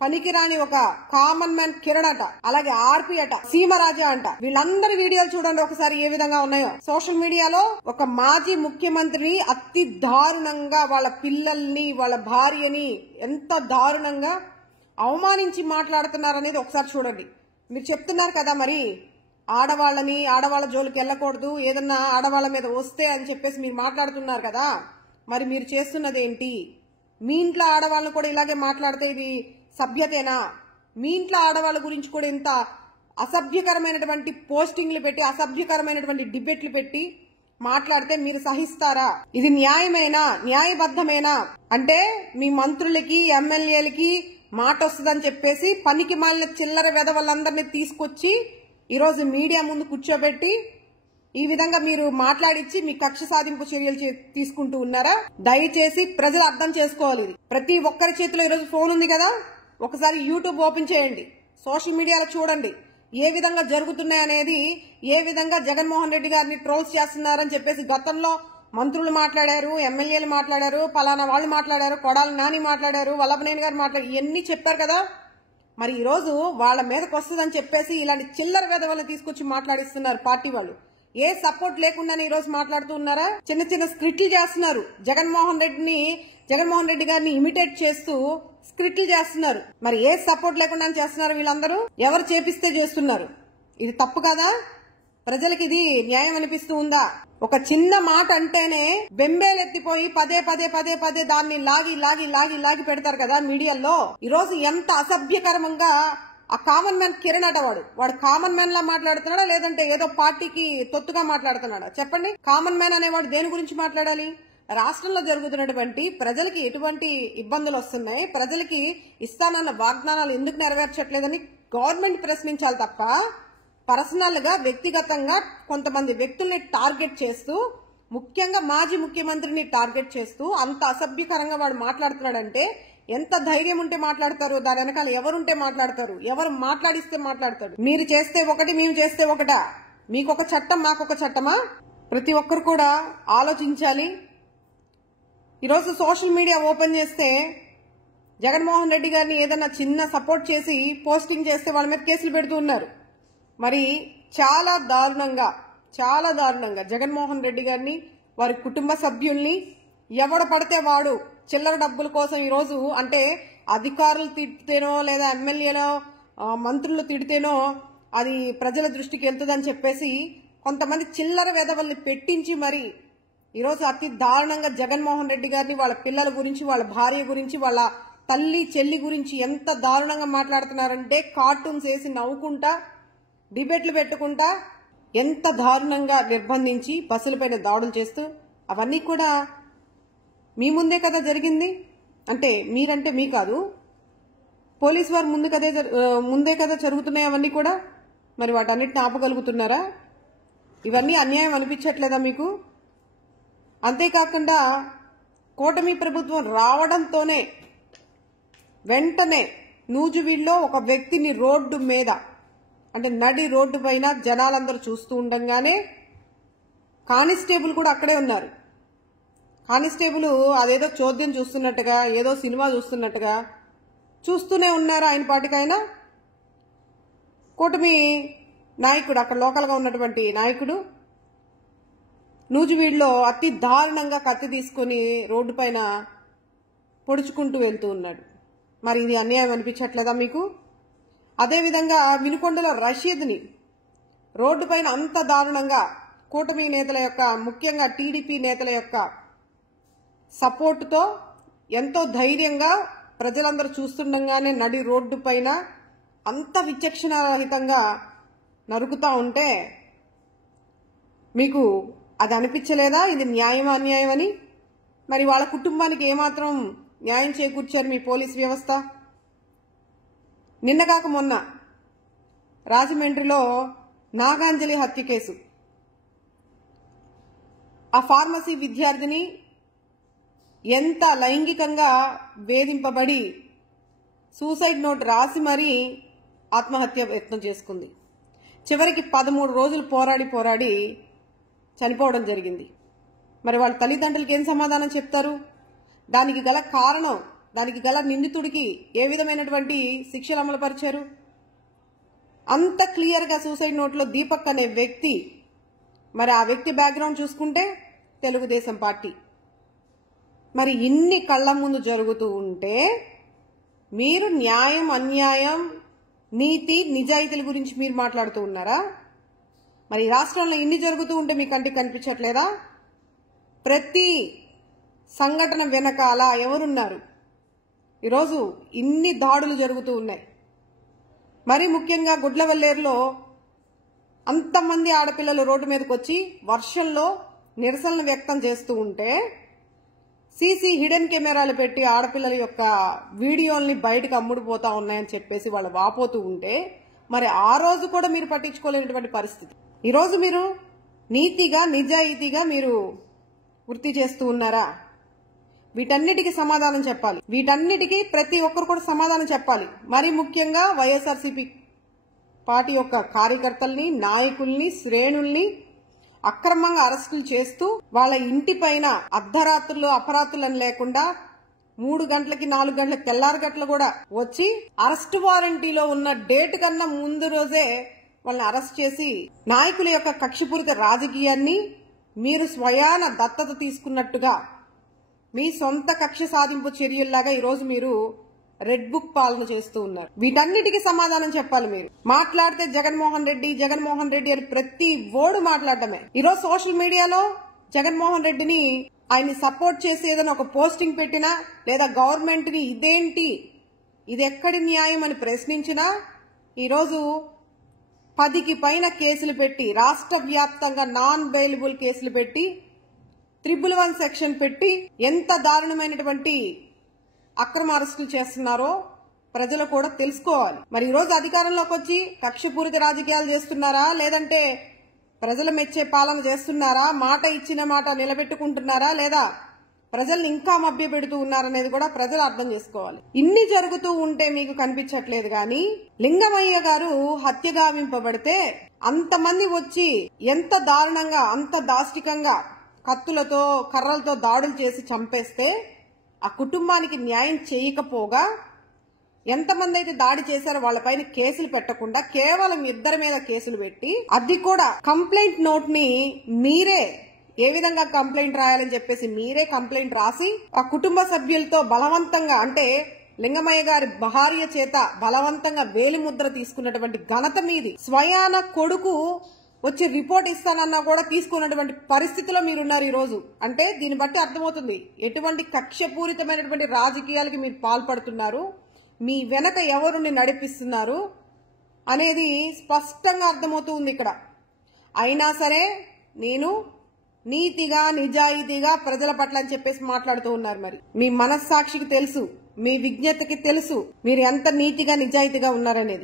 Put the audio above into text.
పనికిరాని ఒక common man Kiran అట, అలాగే ఆర్పి అట, సీమరాజా అంట, వీళ్ళందరి వీడియోలు చూడండి ఒకసారి ఏ విధంగా ఉన్నాయో. సోషల్ మీడియాలో ఒక మాజీ ముఖ్యమంత్రిని అతి దారుణంగా వాళ్ళ పిల్లల్ని వాళ్ళ భార్యని ఎంత దారుణంగా అవమానించి మాట్లాడుతున్నారనేది ఒకసారి చూడండి. మీరు చెప్తున్నారు కదా మరి ఆడవాళ్ళ జోలికి వెళ్ళకూడదు, ఏదన్నా ఆడవాళ్ళ మీద వస్తే అని చెప్పేసి మీరు మాట్లాడుతున్నారు కదా, మరి మీరు చేస్తున్నది ఏంటి? మీ ఇంట్లో ఆడవాళ్ళని కూడా ఇలాగే మాట్లాడితే ఇది సభ్యతేనా? మీ ఇంట్లో ఆడవాళ్ళ గురించి కూడా ఇంత అసభ్యకరమైనటువంటి పోస్టింగ్లు పెట్టి అసభ్యకరమైనటువంటి డిబేట్లు పెట్టి మాట్లాడితే మీరు సహిస్తారా? ఇది న్యాయమేనా? న్యాయబద్ధమేనా? అంటే మీ మంత్రులకి ఎమ్మెల్యేలకి మాట వస్తుందని చెప్పేసి పనికి మాలిన చిల్లర వెధవలందరినీ తీసుకొచ్చి ఈరోజు మీడియా ముందు కూర్చోబెట్టి ఈ విధంగా మీరు మాట్లాడించి మీ కక్ష సాధింపు చర్యలు తీసుకుంటూ ఉన్నారా? దయచేసి ప్రజలు అర్థం చేసుకోవాలి. ప్రతి ఒక్కరి చేతిలో ఈరోజు ఫోన్ ఉంది కదా, ఒకసారి యూట్యూబ్ ఓపెన్ చేయండి, సోషల్ మీడియాలో చూడండి ఏ విధంగా జరుగుతున్నాయనేది. ఏ విధంగా జగన్మోహన్ రెడ్డి గారిని ట్రోల్స్ చేస్తున్నారని చెప్పేసి గతంలో మంత్రులు మాట్లాడారు, ఎమ్మెల్యేలు మాట్లాడారు, పలానా వాళ్ళు మాట్లాడారు, కొడాలి నాని మాట్లాడారు, వల్లభనేని గారు మాట్లాడారు, ఇవన్నీ చెప్పారు కదా. మరి ఈ రోజు వాళ్ళ మీదకి వస్తుందని చెప్పేసి ఇలాంటి చిల్లర వేదవాళ్ళని తీసుకొచ్చి మాట్లాడిస్తున్నారు పార్టీ వాళ్ళు. ఏ సపోర్ట్ లేకుండానే ఈ రోజు మాట్లాడుతూ ఉన్నారా? చిన్న చిన్న స్క్రిప్ట్లు చేస్తున్నారు. జగన్మోహన్ రెడ్డి గారిని ఇమిటేట్ చేస్తూ స్క్రిప్ట్లు చేస్తున్నారు. మరి ఏ సపోర్ట్ లేకుండా చేస్తున్నారు వీళ్ళందరూ? ఎవరు చేపిస్తే చేస్తున్నారు? ఇది తప్పు కదా? ప్రజలకి ఇది న్యాయం అనిపిస్తూ ఉందా? ఒక చిన్న మాట అంటేనే బెంబేలెత్తిపోయి పదే పదే పదే పదే దాన్ని లాగి లాగి లాగి లాగి పెడతారు కదా మీడియాలో. ఈ రోజు ఎంత అసభ్యకరంగా ఆ కామన్ మ్యాన్ కిరణ్ అట, వాడు కామన్ మ్యాన్ లా మాట్లాడుతున్నాడా లేదంటే ఏదో పార్టీకి తొత్తుగా మాట్లాడుతున్నాడా? చెప్పండి. కామన్ మ్యాన్ అనేవాడు దేని గురించి మాట్లాడాలి? రాష్ట్రంలో జరుగుతున్నటువంటి ప్రజలకి ఎటువంటి ఇబ్బందులు వస్తున్నాయి, ప్రజలకి ఇస్తానన్న వాగ్దానాలు ఎందుకు నెరవేర్చట్లేదని గవర్నమెంట్ ప్రశ్నించాలి తప్ప పర్సనల్ గా వ్యక్తిగతంగా కొంతమంది వ్యక్తుల్ని టార్గెట్ చేస్తూ, ముఖ్యంగా మాజీ ముఖ్యమంత్రిని టార్గెట్ చేస్తూ అంత అసభ్యకరంగా వాడు మాట్లాడుతున్నాడంటే ఎంత ధైర్యం ఉంటే మాట్లాడతారు? దాని వెనకాల ఎవరుంటే మాట్లాడతారు? ఎవరు మాట్లాడిస్తే మాట్లాడతాడు? మీరు చేస్తే ఒకటి, మేము చేస్తే ఒకటా? మీకొక చట్టం, మాకొక చట్టమా? ప్రతి ఒక్కరు కూడా ఆలోచించాలి. ఈరోజు సోషల్ మీడియా ఓపెన్ చేస్తే జగన్మోహన్ రెడ్డి గారిని ఏదన్నా చిన్న సపోర్ట్ చేసి పోస్టింగ్ చేస్తే వాళ్ళ మీద కేసులు పెడుతూ ఉన్నారు. మరి చాలా దారుణంగా జగన్మోహన్ రెడ్డి గారిని, వారి కుటుంబ సభ్యుల్ని ఎవడ పడితే వాడు చిల్లర డబ్బుల కోసం ఈరోజు, అంటే అధికారులు తిడితేనో లేదా ఎమ్మెల్యేలో మంత్రులు తిడితేనో అది ప్రజల దృష్టికి వెళ్తుందని చెప్పేసి కొంతమంది చిల్లర వెధవల్ని పెట్టించి మరి ఈరోజు అతి దారుణంగా జగన్మోహన్ రెడ్డి గారిని, వాళ్ళ పిల్లల గురించి, వాళ్ళ భార్య గురించి, వాళ్ళ తల్లి చెల్లి గురించి ఎంత దారుణంగా మాట్లాడుతున్నారంటే కార్టూన్స్ వేసి నవ్వుకుంటా, డిబేట్లు పెట్టుకుంటా ఎంత దారుణంగా నిర్బంధించి బస్సులపైన దాడులు చేస్తూ, అవన్నీ కూడా మీ ముందే కదా జరిగింది. అంటే మీరంటే మీ కాదు, పోలీసు వారు ముందే కదా జరుగుతున్నాయి అవన్నీ కూడా. మరి వాటన్నిటిని ఆపగలుగుతున్నారా? ఇవన్నీ అన్యాయం అనిపించట్లేదా మీకు? అంతేకాకుండా కూటమి ప్రభుత్వం రావడంతోనే వెంటనే నూజివీడులో ఒక వ్యక్తిని రోడ్డు మీద, అంటే నడి రోడ్డు పైన జనాలందరూ చూస్తూ ఉండగానే కానిస్టేబుల్ కూడా అక్కడే ఉన్నారు. కానిస్టేబుల్ అదేదో చోద్యం చూస్తున్నట్టుగా, ఏదో సినిమా చూస్తున్నట్టుగా చూస్తూనే ఉన్నారు. ఆయన పాటికైనా కూటమి నాయకుడు, అక్కడ లోకల్గా ఉన్నటువంటి నాయకుడు నూజివీడులో అతి దారుణంగా కత్తి తీసుకుని రోడ్డు పైన పొడుచుకుంటూ వెళ్తూ ఉన్నాడు. మరి ఇది అన్యాయం అనిపించట్లేదా మీకు? అదేవిధంగా వినుకొండలో రషీద్ని రోడ్డు పైన అంత దారుణంగా కూటమి నేతల యొక్క, ముఖ్యంగా టీడీపీ నేతల యొక్క సపోర్టుతో ఎంతో ధైర్యంగా ప్రజలందరూ చూస్తుండగానే నడి రోడ్డు పైన అంత విచక్షణారహితంగా నరుకుతా ఉంటే మీకు అది అనిపించలేదా ఇది న్యాయమా అన్యాయమని? మరి వాళ్ళ కుటుంబానికి ఏమాత్రం న్యాయం చేకూర్చారు మీ పోలీస్ వ్యవస్థ? నిన్నగాక మొన్న రాజమండ్రిలో నాగాంజలి హత్య కేసు, ఆ ఫార్మసీ విద్యార్థిని ఎంత లైంగికంగా వేధింపబడి సూసైడ్ నోట్ రాసి మరీ ఆత్మహత్య యత్నం చేసుకుంది. చివరికి 13 రోజులు పోరాడి చనిపోవడం జరిగింది. మరి వాళ్ళ తల్లిదండ్రులకి ఏం సమాధానం చెప్తారు? దానికి గల కారణం దానికి గల నిందితుడికి ఏ విధమైనటువంటి శిక్షలు అమలు పరిచారు? అంత క్లియర్ గా సూసైడ్ నోట్లో దీపక్ అనే వ్యక్తి, మరి ఆ వ్యక్తి బ్యాక్గ్రౌండ్ చూసుకుంటే తెలుగుదేశం పార్టీ. మరి ఇన్ని కళ్ళ ముందు జరుగుతూ ఉంటే మీరు న్యాయం, అన్యాయం, నీతి, నిజాయితీల గురించి మీరు మాట్లాడుతూ ఉన్నారా? మరి రాష్ట్రంలో ఇన్ని జరుగుతూ ఉంటే మీ కంటికి కనిపించట్లేదా? ప్రతి సంఘటన వెనకాల ఎవరున్నారు? ఈరోజు ఇన్ని దాడులు జరుగుతూ ఉన్నాయి. మరి ముఖ్యంగా గుడ్లవల్లేరులో అంతమంది ఆడపిల్లలు రోడ్డు మీదకి వచ్చి వర్షంలో నిరసనలు వ్యక్తం చేస్తూ ఉంటే సీసీ హిడెన్ కెమెరాలు పెట్టి ఆడపిల్లల యొక్క వీడియోల్ని బయటకు అమ్ముడుపోతా ఉన్నాయని చెప్పేసి వాళ్ళు వాపోతూ ఉంటే మరి ఆ రోజు కూడా మీరు పట్టించుకోలేనటువంటి పరిస్థితి. ఈరోజు మీరు నీతిగా, నిజాయితీగా మీరు వృత్తి చేస్తూ ఉన్నారా? వీటన్నిటికీ సమాధానం చెప్పాలి. వీటన్నిటికీ ప్రతి ఒక్కరు కూడా సమాధానం చెప్పాలి. మరి ముఖ్యంగా వైఎస్ఆర్సీపీ పార్టీ యొక్క కార్యకర్తల్ని, నాయకుల్ని, శ్రేణుల్ని అక్రమంగా అరెస్టులు చేస్తూ వాళ్ళ ఇంటి పైన అర్ధరాత్రులు, అపరాత్రులని లేకుండా 3 గంటలకి 4 గంటలకి తెల్లారి గంటలు కూడా వచ్చి అరెస్ట్ వారెంటీలో ఉన్న డేట్ కన్నా ముందు రోజే వాళ్ళని అరెస్ట్ చేసి నాయకుల యొక్క కక్షపూరిత రాజకీయాన్ని మీరు స్వయాన దత్తత తీసుకున్నట్టుగా మీ సొంత కక్ష సాధింపు చర్యల్లాగా ఈరోజు మీరు రెడ్ బుక్ పాలన చేస్తూ ఉన్నారు. వీటన్నిటికీ సమాధానం చెప్పాలి. మీరు మాట్లాడితే జగన్మోహన్ రెడ్డి అని ప్రతి ఓడు మాట్లాడటమే. ఈరోజు సోషల్ మీడియాలో జగన్మోహన్ రెడ్డిని ఆయన్ని సపోర్ట్ చేసి ఏదైనా ఒక పోస్టింగ్ పెట్టినా లేదా గవర్నమెంట్ ని ఇదేంటి, ఇది ఎక్కడి న్యాయం అని ప్రశ్నించినా ఈరోజు 10కి పైన కేసులు పెట్టి, రాష్ట్ర వ్యాప్తంగా నాన్ బెయిలబుల్ కేసులు పెట్టి, 111 సెక్షన్ పెట్టి ఎంత దారుణమైనటువంటి అక్రమ అరెస్టులు చేస్తున్నారో ప్రజలు కూడా తెలుసుకోవాలి. మరి ఈరోజు అధికారంలోకి వచ్చి కక్షపూరిత రాజకీయాలు చేస్తున్నారా, లేదంటే ప్రజలు మెచ్చే పాలన చేస్తున్నారా, మాట ఇచ్చిన మాట నిలబెట్టుకుంటున్నారా, లేదా ప్రజల్ని ఇంకా మభ్య పెడుతూ ఉన్నారనేది కూడా ప్రజలు అర్థం చేసుకోవాలి. ఇన్ని జరుగుతూ ఉంటే మీకు కనిపించట్లేదు గాని లింగమయ్య గారు హత్య గావింపబడితే అంతమంది వచ్చి ఎంత దారుణంగా, అంత దాష్టికంగా కత్తులతో, కర్రలతో దాడులు చేసి చంపేస్తే ఆ కుటుంబానికి న్యాయం చేయకపోగా ఎంతమంది అయితే దాడి చేశారో వాళ్ళపైన కేసులు పెట్టకుండా కేవలం 2 మీద కేసులు పెట్టి, అది కూడా కంప్లైంట్ నోట్ ని మీరే ఏ విధంగా కంప్లైంట్ రాయాలని చెప్పేసి మీరే కంప్లైంట్ రాసి ఆ కుటుంబ సభ్యులతో బలవంతంగా, అంటే లింగమయ్య గారి భార్య చేత బలవంతంగా వేలిముద్ర తీసుకున్నటువంటి ఘనత మీది. స్వయాన కొడుకు వచ్చి రిపోర్ట్ ఇస్తానన్నా కూడా తీసుకున్నటువంటి పరిస్థితిలో మీరున్నారు ఈ రోజు. అంటే దీన్ని బట్టి అర్థమవుతుంది ఎటువంటి కక్షపూరితమైనటువంటి రాజకీయాలకి మీరు పాల్పడుతున్నారు, మీ వెనక ఎవరిని నడిపిస్తున్నారు అనేది స్పష్టంగా అర్థమవుతుంది ఇక్కడ. అయినా సరే నేను నీతిగా, నిజాయితీగా ప్రజల పట్ల అని చెప్పేసి మాట్లాడుతూ ఉన్నారు. మరి మీ మనస్సాక్షికి తెలుసు, మీ విజ్ఞతకి తెలుసు మీరు ఎంత నీతిగా, నిజాయితీగా ఉన్నారనేది.